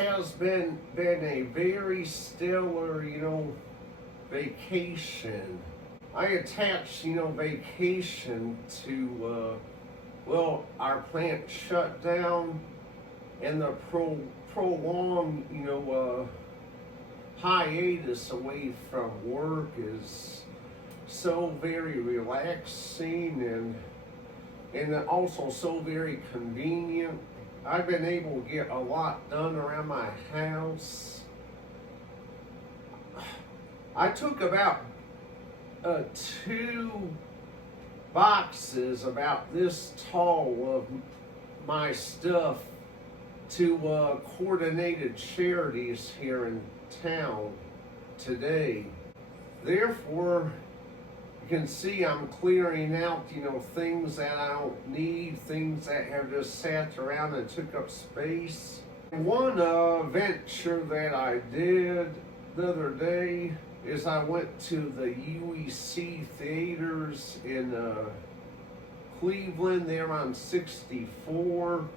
has been a very stellar, vacation. I attach, vacation to, our plant shut down and the prolonged, hiatus away from work is so very relaxing and also so very convenient. I've been able to get a lot done around my house. I took about 2 boxes about this tall of my stuff to coordinated charities here in town today. Therefore, you can see I'm clearing out, things that I don't need, things that have just sat around and took up space. One venture that I did the other day is I went to the UEC theaters in Cleveland, there on 64.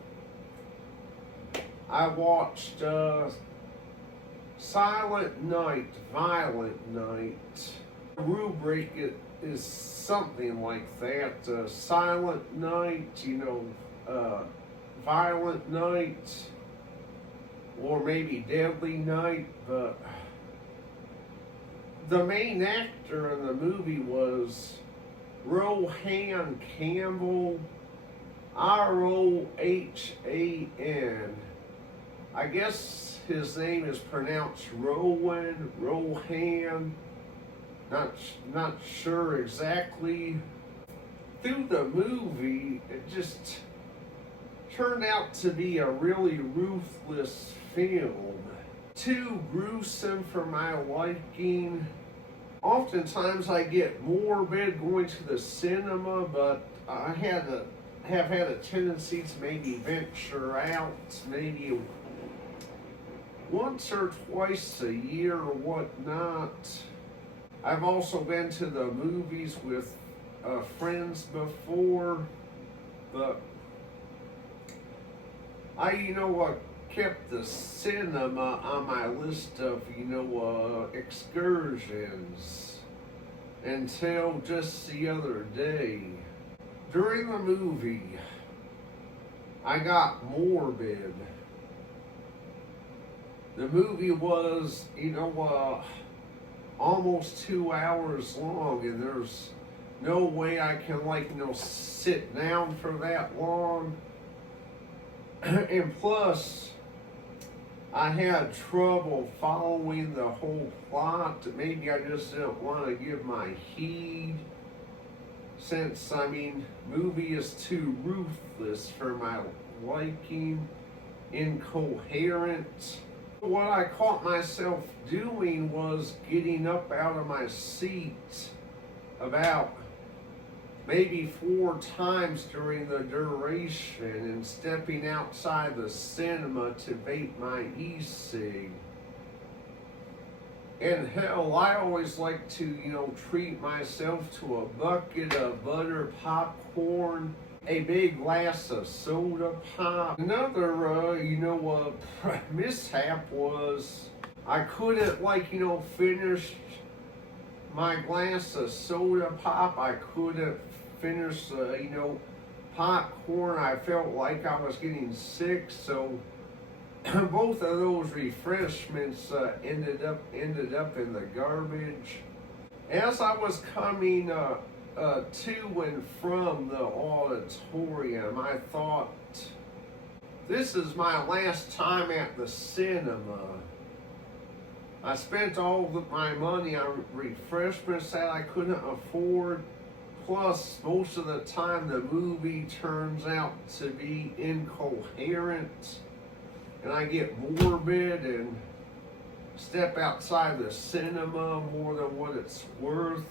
I watched Silent Night, Violent Night. The rubric is something like that. Silent Night, Violent Night, or maybe Deadly Night, but the main actor in the movie was Rohan Campbell, Rohan. I guess his name is pronounced Rohan. Not sure exactly. Through the movie, it just turned out to be a really ruthless film. Too gruesome for my liking. Oftentimes I get morbid going to the cinema, but I have had a tendency to maybe venture out, maybe once or twice a year or whatnot. I've also been to the movies with friends before, but I, kept the cinema on my list of, excursions until just the other day. During the movie, I got morbid. The movie was, almost 2 hours long, and there's no way I can, sit down for that long. And plus, I had trouble following the whole plot. Maybe I just didn't want to give my heed, since, movie is too ruthless for my liking, incoherent. What I caught myself doing was getting up out of my seat about maybe 4 times during the duration and stepping outside the cinema to vape my e-cig. And hell, I always like to, treat myself to a bucket of butter popcorn, a big glass of soda pop. Another, mishap was I couldn't, finish my glass of soda pop. I couldn't finish, popcorn. I felt like I was getting sick, so both of those refreshments ended up in the garbage. As I was coming to and from the auditorium, I thought, this is my last time at the cinema. I spent all my money on refreshments that I couldn't afford. Plus, most of the time the movie turns out to be incoherent, and I get morbid and step outside the cinema more than what it's worth.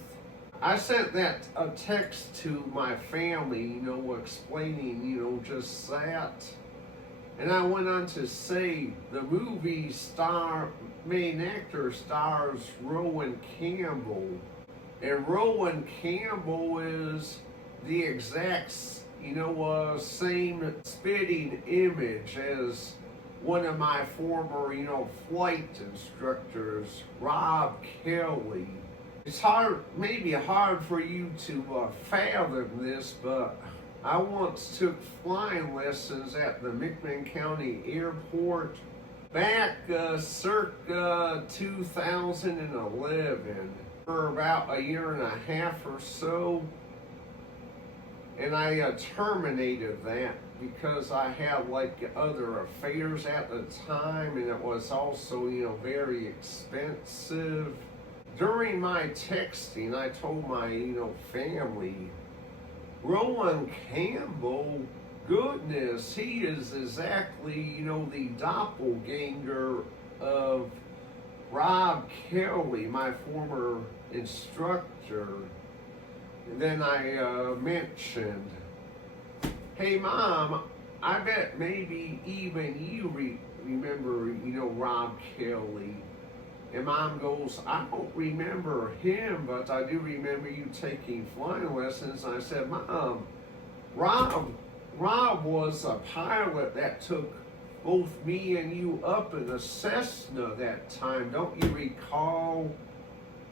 I sent a text to my family, explaining, just that. And I went on to say the movie main actor stars Rohan Campbell. And Rohan Campbell is the exact, same spitting image as one of my former, flight instructors, Rob Kelly. It's maybe hard for you to fathom this, but I once took flying lessons at the McMinn County Airport back circa 2011 for about a year and a half or so. And I terminated that because I had like other affairs at the time, and it was also, very expensive. During my texting, I told my, family, Roland Campbell, goodness, he is exactly, the doppelganger of Rob Kelly, my former instructor. And then I mentioned, hey Mom, I bet maybe even you remember, Rob Kelly. And Mom goes, I don't remember him, but I do remember you taking flying lessons. And I said, Mom, Rob was a pilot that took both me and you up in a Cessna that time. Don't you recall?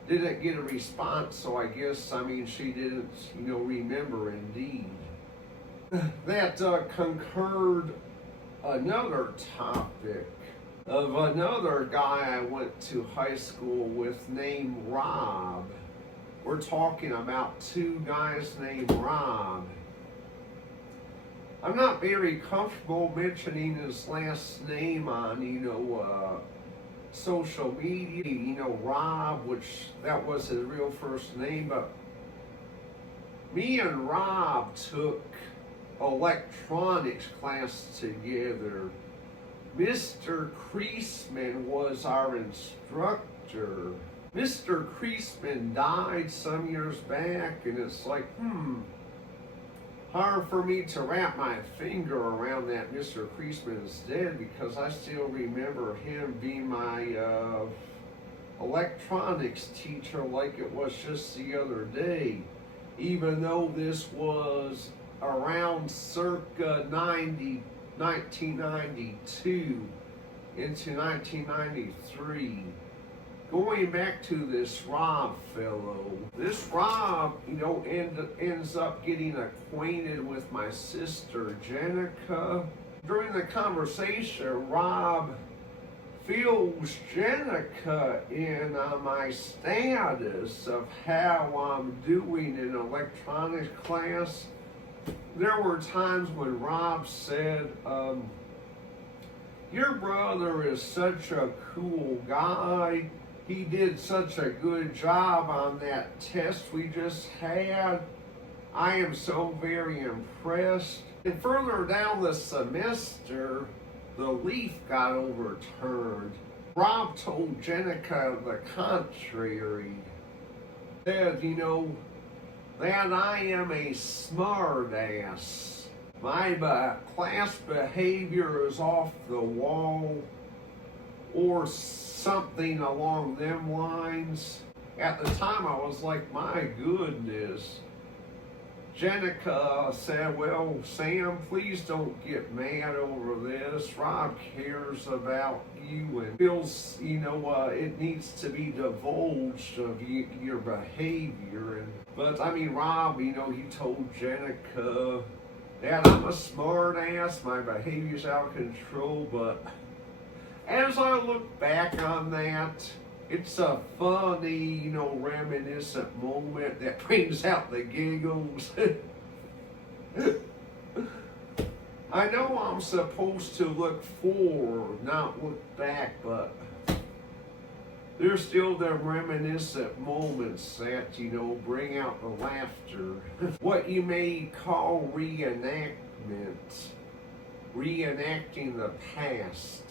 Didn't get a response, so I guess, she didn't, remember indeed. That concurred another topic of another guy I went to high school with named Rob. We're talking about two guys named Rob. I'm not very comfortable mentioning his last name on, social media, Rob, which that was his real first name, but me and Rob took electronics class together. Mr. Creasman was our instructor. Mr. Creasman died some years back, and it's like, hard for me to wrap my finger around that Mr. Creasman is dead, because I still remember him being my electronics teacher like it was just the other day, even though this was around circa 1992 into 1993. Going back to this Rob fellow, this Rob, ends up getting acquainted with my sister Jenica. During the conversation, Rob fills Jenica in on my status of how I'm doing in electronics class. There were times when Rob said, your brother is such a cool guy. He did such a good job on that test we just had. I am so very impressed. And further down the semester, the leaf got overturned. Rob told Jenica the contrary. Said, that I am a smart ass. My class behavior is off the wall, or something along them lines. At the time, I was like, my goodness. Jenica said, well, Sam, please don't get mad over this. Rob cares about you and feels, it needs to be divulged of your behavior. But Rob, he told Jenica that I'm a smart ass, my behavior's out of control, but as I look back on that, it's a funny, reminiscent moment that brings out the giggles. I know I'm supposed to look forward, not look back, but there's still the reminiscent moments that, bring out the laughter. What you may call reenactment, reenacting the past.